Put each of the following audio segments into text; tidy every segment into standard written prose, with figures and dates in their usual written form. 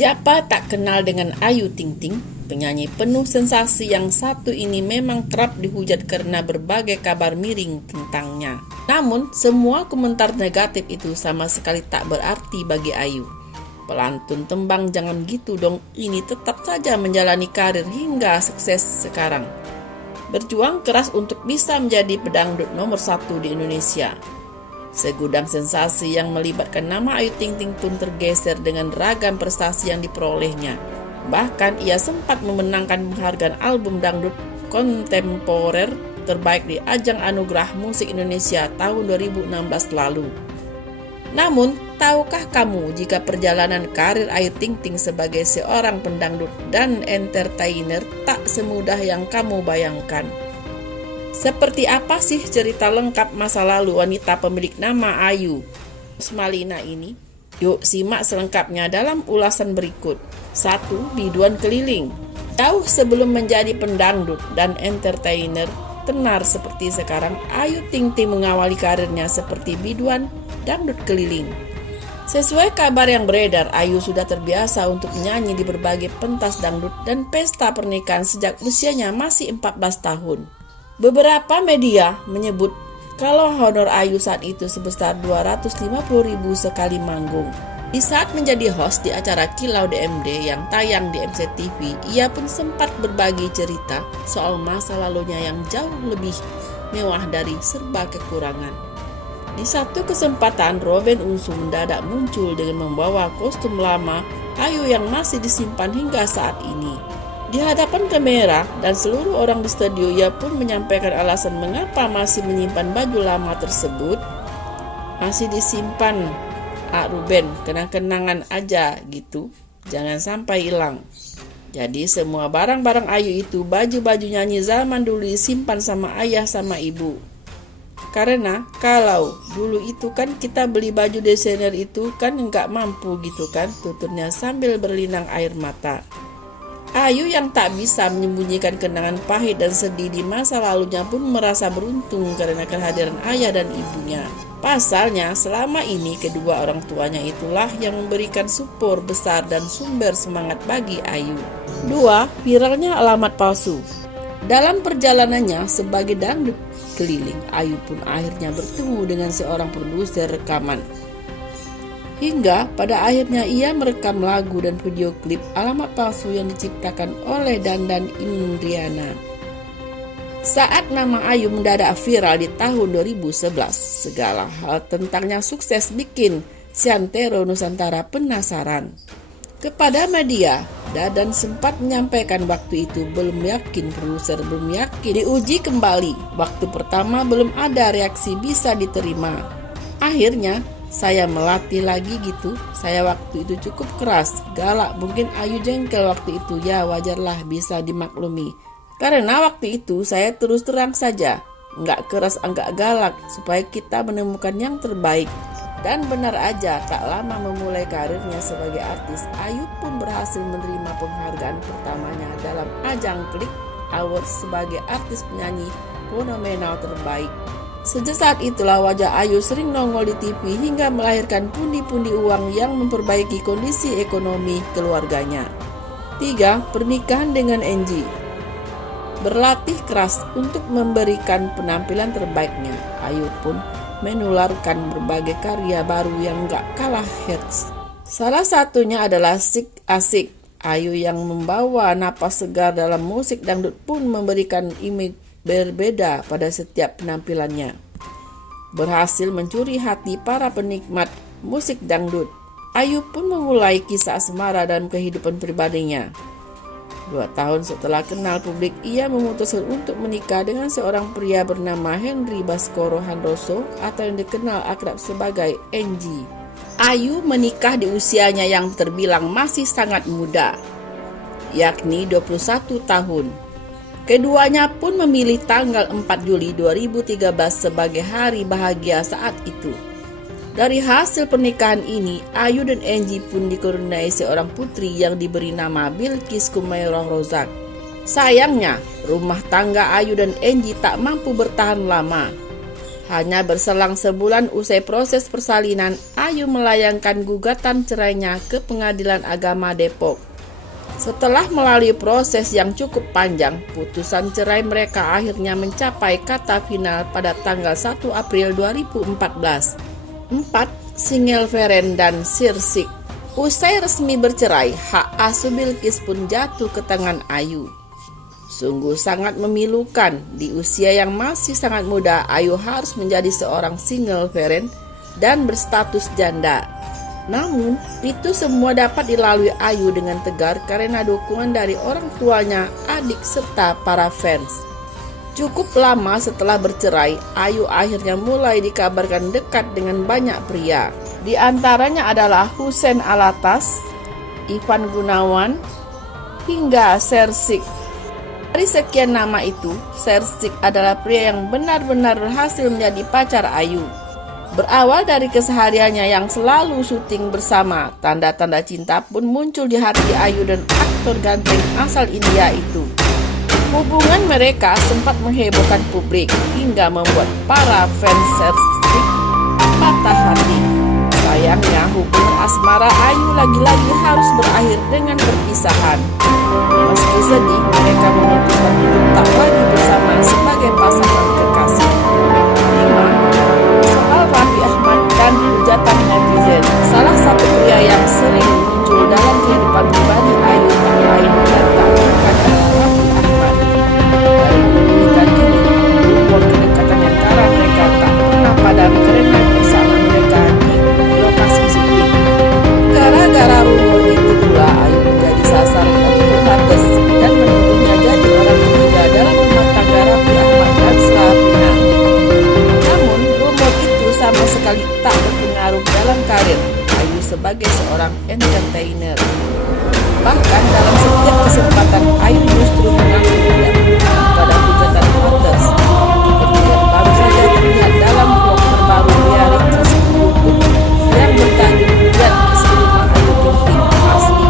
Siapa tak kenal dengan Ayu Ting Ting? Penyanyi penuh sensasi yang satu ini memang kerap dihujat karena berbagai kabar miring tentangnya. Namun, semua komentar negatif itu sama sekali tak berarti bagi Ayu. Pelantun tembang "Jangan Gitu Dong" ini tetap saja menjalani karir hingga sukses sekarang. Berjuang keras untuk bisa menjadi pedangdut nomor 1 di Indonesia. Segudang sensasi yang melibatkan nama Ayu Ting Ting pun tergeser dengan ragam prestasi yang diperolehnya. Bahkan ia sempat memenangkan penghargaan album dangdut kontemporer terbaik di ajang Anugerah Musik Indonesia tahun 2016 lalu. Namun, tahukah kamu jika perjalanan karir Ayu Ting Ting sebagai seorang pendangdut dan entertainer tak semudah yang kamu bayangkan? Seperti apa sih cerita lengkap masa lalu wanita pemilik nama Ayu Smalina ini? Yuk simak selengkapnya dalam ulasan berikut. 1. Biduan keliling. Jauh sebelum menjadi pendangdut dan entertainer tenar seperti sekarang, Ayu Ting Ting mengawali karirnya seperti biduan dangdut keliling. Sesuai kabar yang beredar, Ayu sudah terbiasa untuk menyanyi di berbagai pentas dangdut dan pesta pernikahan sejak usianya masih 14 tahun. Beberapa media menyebut kalau honor Ayu saat itu sebesar 250.000 sekali manggung. Di saat menjadi host di acara Kilau DMD yang tayang di MCTV, ia pun sempat berbagi cerita soal masa lalunya yang jauh lebih mewah dari serba kekurangan. Di satu kesempatan, Robin Unsu mendadak muncul dengan membawa kostum lama Ayu yang masih disimpan hingga saat ini. Di hadapan kamera dan seluruh orang di studio, ia pun menyampaikan alasan mengapa masih menyimpan baju lama tersebut. Masih disimpan, Ruben, kenang-kenangan aja gitu, jangan sampai hilang. Jadi semua barang-barang Ayu itu, baju-baju nyanyi zaman dulu disimpan sama ayah sama ibu. Karena kalau dulu itu kan kita beli baju desainer itu kan nggak mampu gitu kan, tuturnya sambil berlinang air mata. Ayu yang tak bisa menyembunyikan kenangan pahit dan sedih di masa lalunya pun merasa beruntung karena kehadiran ayah dan ibunya. Pasalnya, selama ini kedua orang tuanya itulah yang memberikan support besar dan sumber semangat bagi Ayu. 2. Viralnya alamat palsu. Dalam perjalanannya sebagai dangdut keliling, Ayu pun akhirnya bertemu dengan seorang produser rekaman. Hingga pada akhirnya ia merekam lagu dan video klip alamat palsu yang diciptakan oleh Dandan Indriana. Saat nama Ayu mendadak viral di tahun 2011, segala hal tentangnya sukses bikin Siantero Nusantara penasaran. Kepada media, Dandan sempat menyampaikan waktu itu belum yakin, produser belum yakin. Diuji kembali, waktu pertama belum ada reaksi bisa diterima. Akhirnya, saya melatih lagi gitu. Saya waktu itu cukup keras, galak. Mungkin Ayu jengkel waktu itu, ya wajarlah, bisa dimaklumi. Karena waktu itu saya terus terang saja, nggak keras nggak galak, supaya kita menemukan yang terbaik. Dan benar aja, tak lama memulai karirnya sebagai artis, Ayu pun berhasil menerima penghargaan pertamanya dalam ajang Klik Awards sebagai artis penyanyi fenomenal terbaik. Sejak saat itulah wajah Ayu sering nongol di TV hingga melahirkan pundi-pundi uang yang memperbaiki kondisi ekonomi keluarganya. 3. Pernikahan dengan Angie. Berlatih keras untuk memberikan penampilan terbaiknya, Ayu pun menularkan berbagai karya baru yang gak kalah hits. Salah satunya adalah Sik Asik. Ayu yang membawa napas segar dalam musik dangdut pun memberikan image berbeda pada setiap penampilannya. Berhasil mencuri hati para penikmat musik dangdut. Ayu pun memulai kisah asmara dalam kehidupan pribadinya. 2 tahun setelah kenal publik, ia memutuskan untuk menikah dengan seorang pria bernama Henry Baskoro Handroso atau yang dikenal akrab sebagai Angie. Ayu menikah di usianya yang terbilang masih sangat muda, yakni 21 tahun. Keduanya pun memilih tanggal 4 Juli 2013 sebagai hari bahagia saat itu. Dari hasil pernikahan ini, Ayu dan Angie pun dikaruniai seorang putri yang diberi nama Bilqis Kumairah Rozak. Sayangnya, rumah tangga Ayu dan Angie tak mampu bertahan lama. Hanya berselang sebulan usai proses persalinan, Ayu melayangkan gugatan cerainya ke Pengadilan Agama Depok. Setelah melalui proses yang cukup panjang, putusan cerai mereka akhirnya mencapai kata final pada tanggal 1 April 2014. 4. Single Feren dan Sirsik. Usai resmi bercerai, hak asuh Bilqis pun jatuh ke tangan Ayu. Sungguh sangat memilukan, di usia yang masih sangat muda, Ayu harus menjadi seorang single parent dan berstatus janda. Namun, itu semua dapat dilalui Ayu dengan tegar karena dukungan dari orang tuanya, adik, serta para fans. Cukup lama setelah bercerai, Ayu akhirnya mulai dikabarkan dekat dengan banyak pria. Di antaranya adalah Hussein Alatas, Ivan Gunawan, hingga Sirsik. Dari sekian nama itu, Sirsik adalah pria yang benar-benar berhasil menjadi pacar Ayu. Berawal dari kesehariannya yang selalu syuting bersama, tanda-tanda cinta pun muncul di hati Ayu dan aktor ganteng asal India itu. Hubungan mereka sempat menghebohkan publik hingga membuat para fans Sirsik patah hati. Sayangnya, hubungan asmara Ayu lagi-lagi harus berakhir dengan perpisahan. Meski sedih, mereka memutuskan untuk tak lagi bersama sebagai pasangan kekasih. 5. Soal Raffi Ahmad dan hujatan netizen. Salah satu pria yang sering muncul dalam kehidupan pribadi Ayu tak lain dan tak bukan adalah Raffi Ahmad. Dari dulu hingga kini, rumor kedekatan antara mereka tak pernah padam karena bersama mereka di lokasi syuting. Gara-gara rumor itu pula, Ayu menjadi sasaran haters dan menuduhnya jadi orang ketiga dalam rumah tangga Raffi Ahmad dan Slavina. Namun, rumor itu sama sekali tak berpengaruh dalam karir Ayu sebagai seorang entertainer. Bahkan dalam setiap kesempatan, Ayu justru mengaku tidak peduli pada hujatan haters, seperti yang baru saja terlihat dalam vlog terbaru Ria Ricis di YouTube yang bertajuk "Lihat Isi Rumah Ayu Ting Ting Asli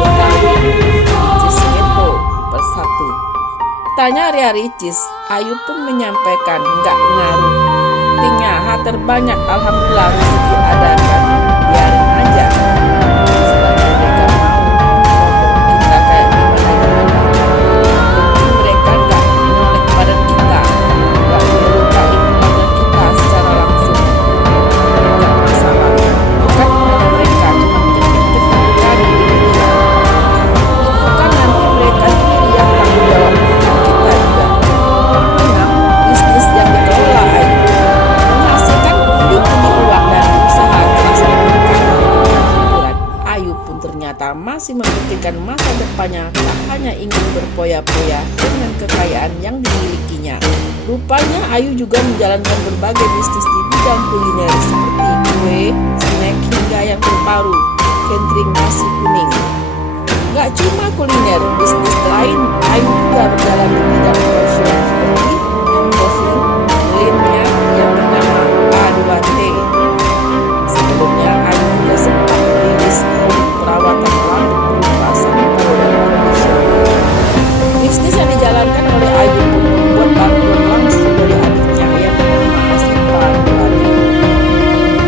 Betawi Ricis Kepo Persatu". Tanya Ria Ricis, Ayu pun menyampaikan nggak ngaruh. Tingnya hater banyak, alhamdulillah rezeki ada kan, biarin aja. Selagi mereka mau ngomong kita kayak gimana-gimana, penting mereka nggak menolak badan kita, nggak melukai keluarga kita secara langsung. Nggak masalah, bukan hanya mereka, cuma teknik-teknik berani di media. Itu kan nanti mereka sendiri yang tanggung jawab, bukan kita juga. 6. Bisnis yang dikelola Ayu. Menghasilkan pundi-pundi uang dari usaha keras pernikahan dan hiburan, Ayu pun ternyata masih mementingkan masa depannya, tak hanya ingin berpoya-poya dengan kekayaan yang dimilikinya. Rupanya Ayu juga menjalankan berbagai bisnis di bidang kuliner seperti kue, snack, hingga yang terbaru, catering nasi kuning. Gak cuma kuliner, bisnis lain Ayu juga berjalan di bidang fashion seperti embossing lainnya yang bernama A2T. Sebelumnya Ayu juga sempat merilis produk perawatan rambut berupa sampo dan conditioner. Bisnis yang dijalankan oleh Ayu pun membuat bantuan langsung dari adiknya yang bernama Asipa Nurani.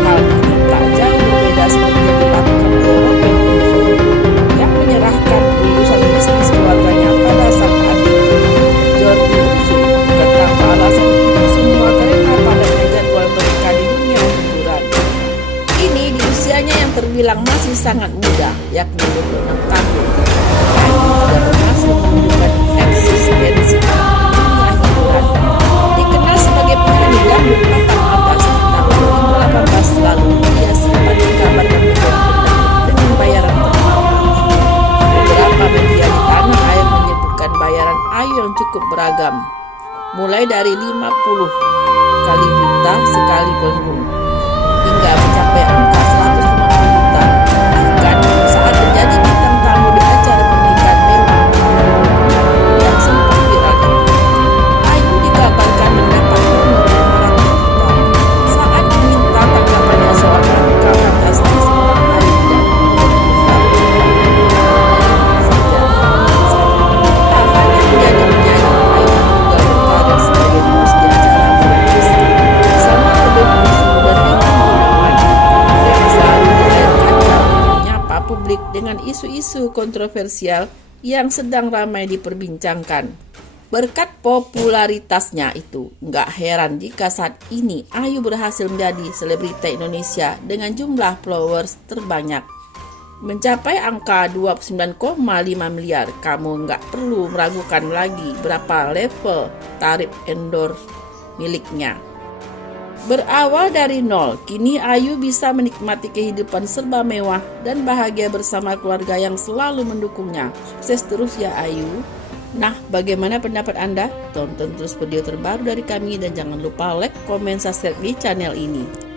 Hal ini tak jauh berbeda seperti yang dilakukan oleh Robin Unsu yang menyerahkan urusan bisnis keluarganya pada sang adik Jordi Unsu. Kenapa alasan itu semua? Karena padatnya jadwal mereka di dunia hiburan. Ini di usianya yang terbilang masih sangat muda, yakni 26 tahun. Ayu sudah berhasil menunjukkan eksistensi di dunia hiburan. Dikenal sebagai penyanyi dangdut papan atas, tahun 2018 lalu ia sempat dikabarkan menjadi pendangdut dengan bayaran termahal. Beberapa media di tanah air menyebutkan bayaran Ayu yang cukup beragam, mulai dari 50 kali juta sekali panggung hingga mencapai angka 150 juta. Bahkan saat menjadi bintang tamu di acara pernikahan mewah yang sempat viral itu, Ayu dikabarkan mendapat honor 500 juta. Saat diminta tanggapannya soal angka fantastis, Ayu tidak mengungkapkan saja. Tak hanya menjadi penyanyi, Ayu juga berkarir sebagai host di acara berbasis dengan isu-isu kontroversial yang sedang ramai diperbincangkan. Berkat popularitasnya itu, nggak heran jika saat ini Ayu berhasil menjadi selebriti Indonesia dengan jumlah followers terbanyak. Mencapai angka 29,5 miliar, kamu nggak perlu meragukan lagi berapa level tarif endorse miliknya. Berawal dari nol, kini Ayu bisa menikmati kehidupan serba mewah dan bahagia bersama keluarga yang selalu mendukungnya. Sukses terus ya Ayu. Nah, bagaimana pendapat Anda? Tonton terus video terbaru dari kami dan jangan lupa like, komen, subscribe di channel ini.